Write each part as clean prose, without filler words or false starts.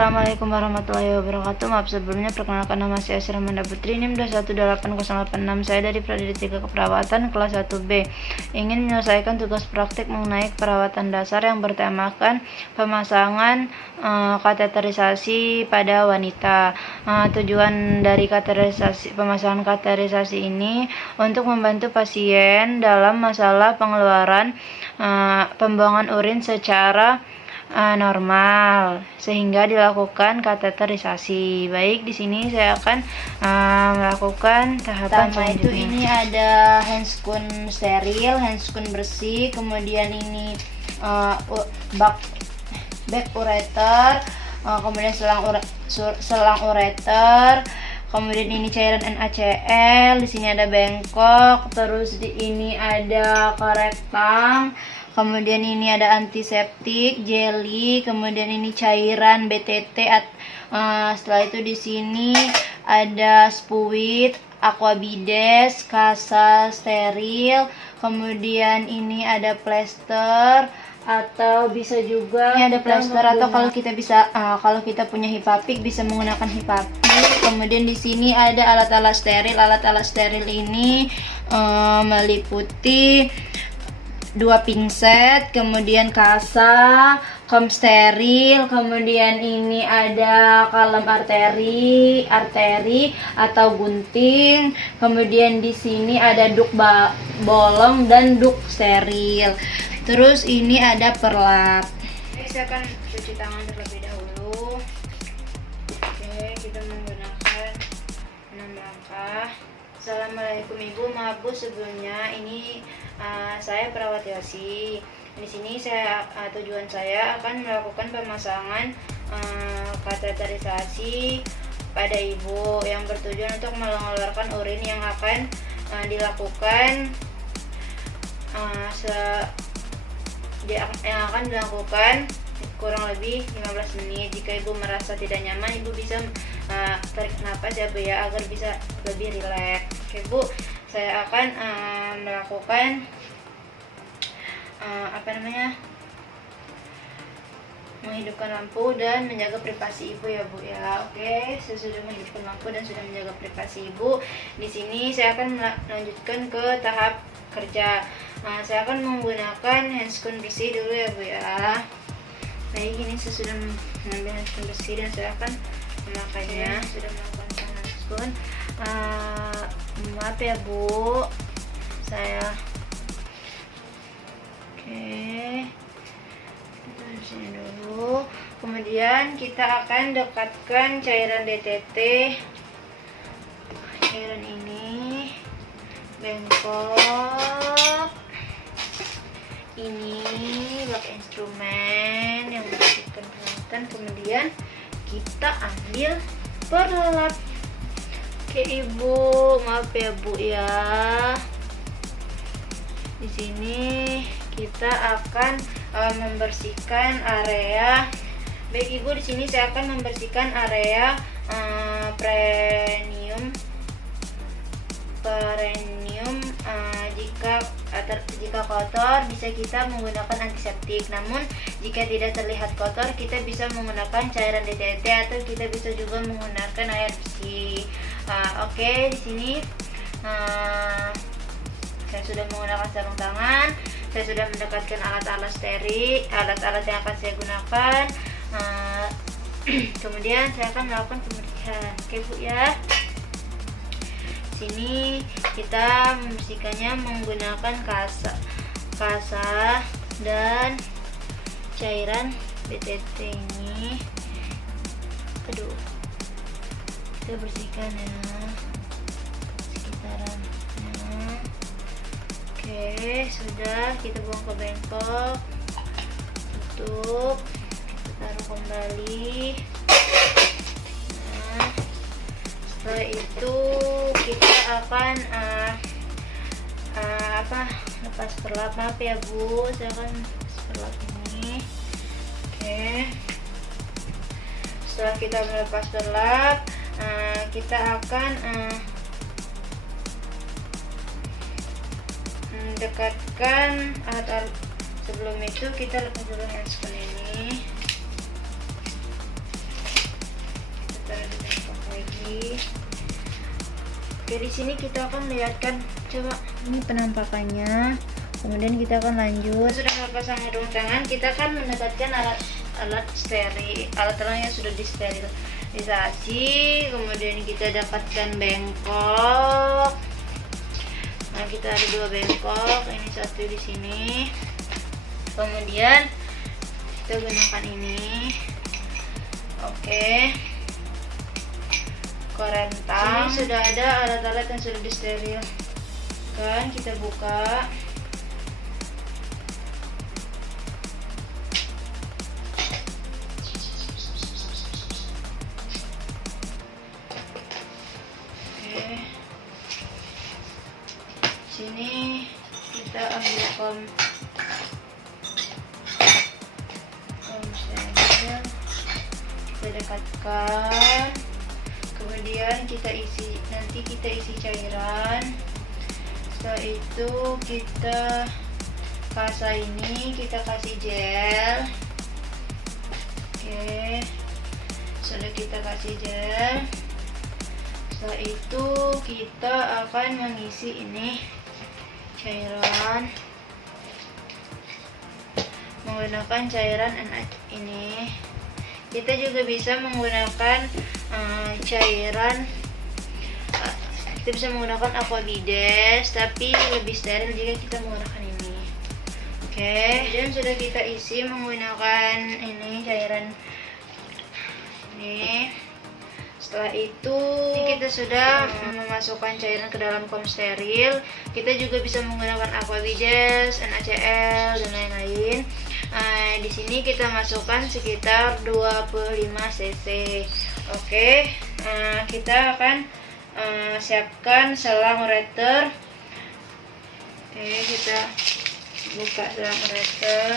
Assalamualaikum warahmatullahi wabarakatuh. Maaf sebelumnya, perkenalkan nama saya Asramanda Putri, NIM 2180886. Saya dari Prodi 3 Keperawatan kelas 1B. Ingin menyelesaikan tugas praktik mengenai keperawatan dasar yang bertemakan pemasangan kateterisasi pada wanita. Tujuan dari pemasangan kateterisasi ini untuk membantu pasien dalam masalah pengeluaran pembuangan urin secara normal sehingga dilakukan kateterisasi. Baik, di sini saya akan melakukan tahapan pertama itu ini ada handscoon steril, handscoon bersih, kemudian ini bag ureter, kemudian selang ureter, kemudian ini cairan NaCl, di sini ada bengkok, terus ini ada korektang, kemudian ini ada antiseptik, jelly, kemudian ini cairan BTT. Setelah itu di sini ada spuit, aquabides, kasa steril, kemudian ini ada plester atau bisa juga ini ada plester atau kalau kita punya hipapik bisa menggunakan hipapik. Kemudian di sini ada alat-alat steril. Alat-alat steril ini meliputi 2 pinset, kemudian kasa, kom steril, kemudian ini ada kalem arteri atau gunting, kemudian di sini ada duk bolong dan duk steril. Terus ini ada perlap. Saya akan cuci tangan terlebih dahulu. Oke, kita menggunakan 6 langkah. Assalamualaikum Ibu, maaf Bu sebelumnya ini saya perawat Yosi. Di sini tujuan saya akan melakukan pemasangan kateterisasi pada Ibu yang bertujuan untuk mengeluarkan urin yang akan dilakukan kurang lebih 15 menit. Jika Ibu merasa tidak nyaman, Ibu bisa tarik nafas ya Bu ya, agar bisa lebih rileks. Oke Bu, saya akan melakukan menghidupkan lampu dan menjaga privasi Ibu ya Bu ya. Oke, saya sudah menghidupkan lampu dan sudah menjaga privasi Ibu. Di sini saya akan melanjutkan ke tahap kerja. Saya akan menggunakan handscoon bersih dulu ya Bu ya. Baik, ini saya sudah mengambil handscoon bersih dan saya akan memakainya. Sudah melakukan handscoon. Maaf ya Bu, saya kita di sini dulu. Kemudian kita akan dekatkan cairan DTT. Cairan ini bengkok. Ini bak instrumen yang membersihkan peralatan. Kemudian kita ambil perlap. Oke Ibu, maaf ya Bu ya. Di sini kita akan membersihkan area. Baik Ibu, di sini saya akan membersihkan area perineum. Jika kotor bisa kita menggunakan antiseptik. Namun jika tidak terlihat kotor, kita bisa menggunakan cairan DTT atau kita bisa juga menggunakan air bersih. Oke, di sini saya sudah menggunakan sarung tangan. Saya sudah mendekatkan alat-alat steril, alat-alat yang akan saya gunakan. Kemudian saya akan melakukan pembersihan. Oke Bu ya. Sini kita membersihkannya menggunakan kasa dan cairan BTT ini. Kita bersihkan ya sekitarannya. Oke, sudah, kita buang ke bengkok, tutup, kita taruh kembali. Setelah itu kita akan lepas perlap. Maaf ya Bu, saya akan lepas perlap ini. Oke, setelah kita melepas perlap, kita akan dekatkan alat-alat. Sebelum itu kita lepas dulu handscoon ini. lagi. Oke, di sini kita akan lihatkan, coba ini penampakannya. Kemudian kita akan lanjut. Sudah terpasang sarung tangan, kita akan mendekatkan alat yang sudah disterilisasi. Kemudian kita dapatkan bengkok. Nah, kita ada 2 bengkok, ini satu di sini. Kemudian kita gunakan ini. Oke. Korentang. Ini sudah ada alat-alat yang sudah disterilkan. Kita buka. Sini kita ambil steril, kita dekatkan, kemudian kita isi cairan. Setelah itu kita kasih gel. Oke, sudah kita kasih gel. Setelah itu kita akan mengisi ini cairan menggunakan cairan ini. Kita juga bisa menggunakan kita bisa menggunakan aquabides, tapi lebih steril jika kita menggunakan ini. Oke, kemudian sudah kita isi menggunakan ini cairan ini. Setelah itu kita sudah memasukkan cairan ke dalam kom steril. Kita juga bisa menggunakan aquabides, NaCl dan lain-lain. Di sini kita masukkan sekitar 25 cc. Oke, kita akan siapkan selang ureter. Oke, kita buka selang ureter.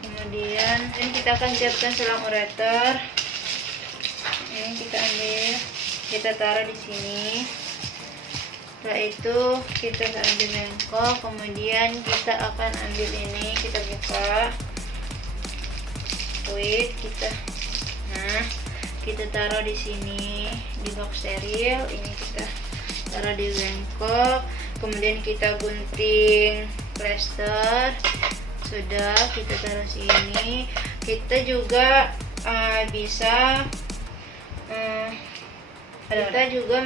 Kemudian ini kita akan siapkan selang ureter. Ini kita ambil, kita taruh di sini. Setelah itu kita ambil bengkok, kemudian kita akan ambil ini, kita buka kuit, kita taruh di sini di box steril. Ini kita taruh di bengkok, kemudian kita gunting plester. Sudah kita taruh sini. Kita juga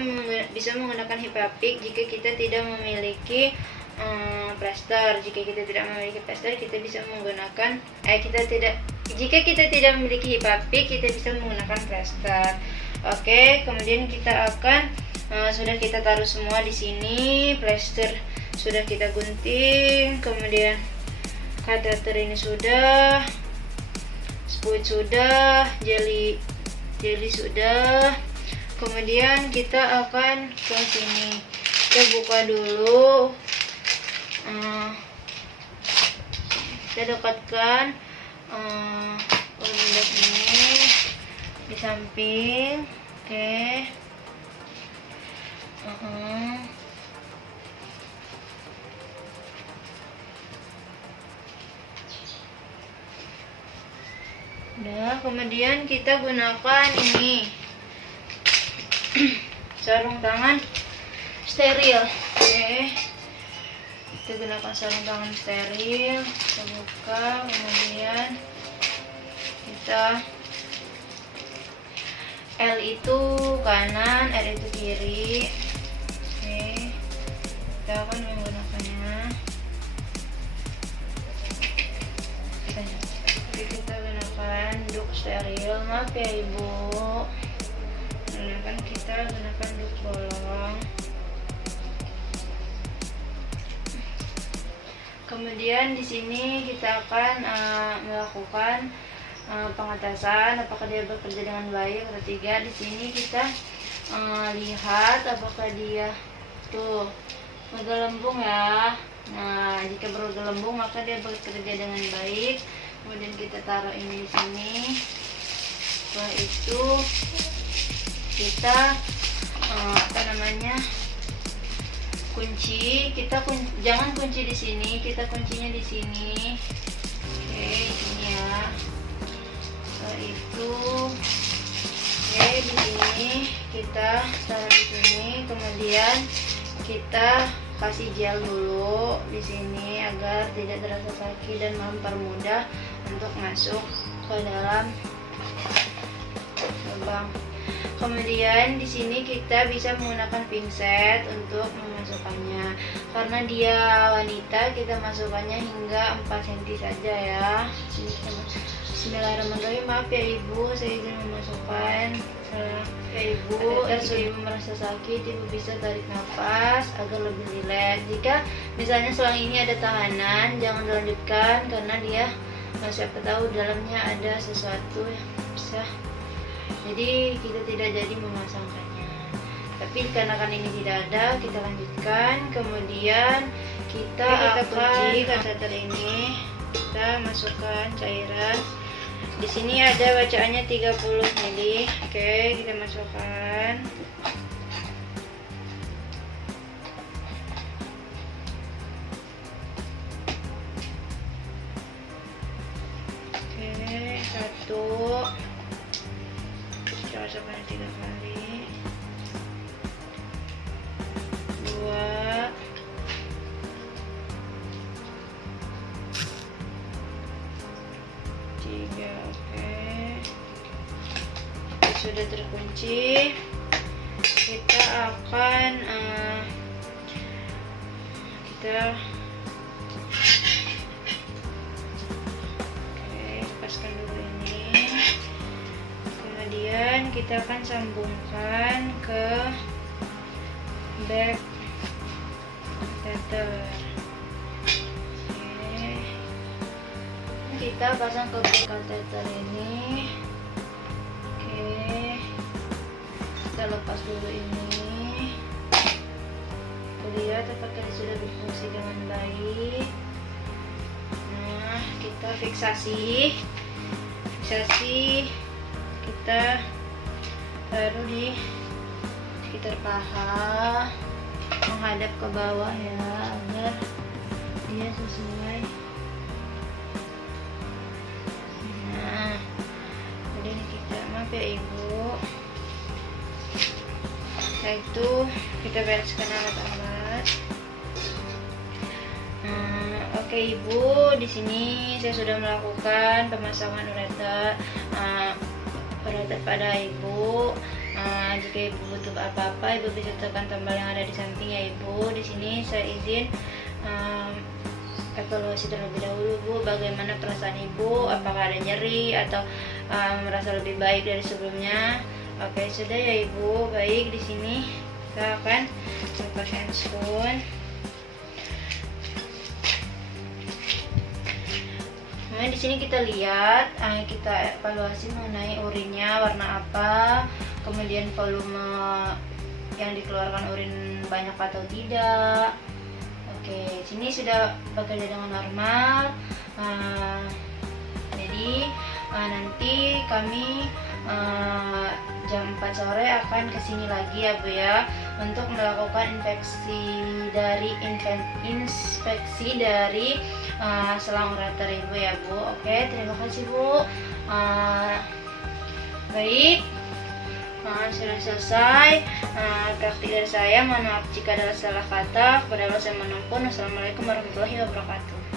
bisa menggunakan hipapik jika kita tidak memiliki plester. Jika kita tidak memiliki plester, kita bisa menggunakan jika kita tidak memiliki hipapik, kita bisa menggunakan plester. Oke, kemudian kita akan sudah kita taruh semua di sini. Plester sudah kita gunting, kemudian kateter ini sudah, spuit sudah, jeli sudah. Kemudian kita akan ke sini, kita buka dulu, kita dekatkan orbidas ini di samping. Oke. Udah, kemudian kita gunakan ini sarung tangan steril. Oke, kita gunakan sarung tangan steril. Kita buka, kemudian kita L itu kanan, R itu kiri. Oke, kita akan menggunakannya. Kita gunakan duk steril. Maaf ya ibu, kita gunakan duk bolong. Kemudian di sini kita akan melakukan pengetasan apakah dia bekerja dengan baik atau tidak. Di sini kita lihat apakah dia tuh bergelembung ya. Nah, jika bergelembung maka dia bekerja dengan baik. Kemudian kita taruh ini di sini. Setelah itu kita kunci. Jangan kunci di sini, kita kuncinya di sini. Oke, ini ya. Setelah itu di sini kita kasih gel dulu di sini agar tidak terasa sakit dan mempermudah untuk masuk ke dalam lubang. Kemudian di sini kita bisa menggunakan pinset untuk memasukkannya. Karena dia wanita, kita masukkannya hingga 4 cm saja ya. Bismillahirrahmanirrahim. Maaf ya Ibu, saya izin memasukkan. Ya Ibu, jika Ibu merasa sakit, Ibu bisa tarik nafas agar lebih rileks. Jika misalnya selang ini ada tahanan, jangan dilanjutkan karena dia siapa tahu dalamnya ada sesuatu yang bisa. Jadi kita tidak jadi memasangkannya. Tapi karena ini tidak ada, kita lanjutkan. Kemudian kita kunci kateter ini. Kita masukkan cairan. Di sini ada bacaannya 30 ml. Oke, kita masukkan. Oke, 1. Kita masukkan 3 kali. 2. 3. Oke, sudah terkunci. Kita akan lepaskan dulu ini. Kemudian kita akan sambungkan ke back catheter. Kita pasang ke back catheter ini. Oke, kita lepas dulu ini. Lihat apakah sudah berfungsi dengan baik. Nah, kita fiksasi kita taruh di sekitar paha, menghadap ke bawah ya, agar dia sesuai. Nah, kemudian kita, maaf ya Ibu, setelah itu kita bereskan alat-alat. Oke Ibu, di sini saya sudah melakukan pemasangan ureter pada Ibu. Jika Ibu butuh apa-apa, Ibu bisa tekan tombol yang ada di samping ya Ibu. Di sini saya izin evaluasi terlebih dahulu Bu, bagaimana perasaan Ibu, apakah ada nyeri atau merasa lebih baik dari sebelumnya. Oke, sudah ya Ibu. Baik, di sini kita akan lepas handphone. Nah, di sini kita lihat, kita evaluasi mengenai urinnya warna apa, kemudian volume yang dikeluarkan urin banyak atau tidak. Oke, sini sudah bekerja dengan normal. Jadi nanti kami jam 4 sore akan kesini lagi ya Bu ya, untuk melakukan inspeksi dari selang ureter Ibu ya Bu. Oke, terima kasih Bu. Baik, sudah selesai praktik dari saya. Mohon maaf jika ada salah kata. Kepada Allah saya mohon ampun. Wassalamualaikum warahmatullahi wabarakatuh.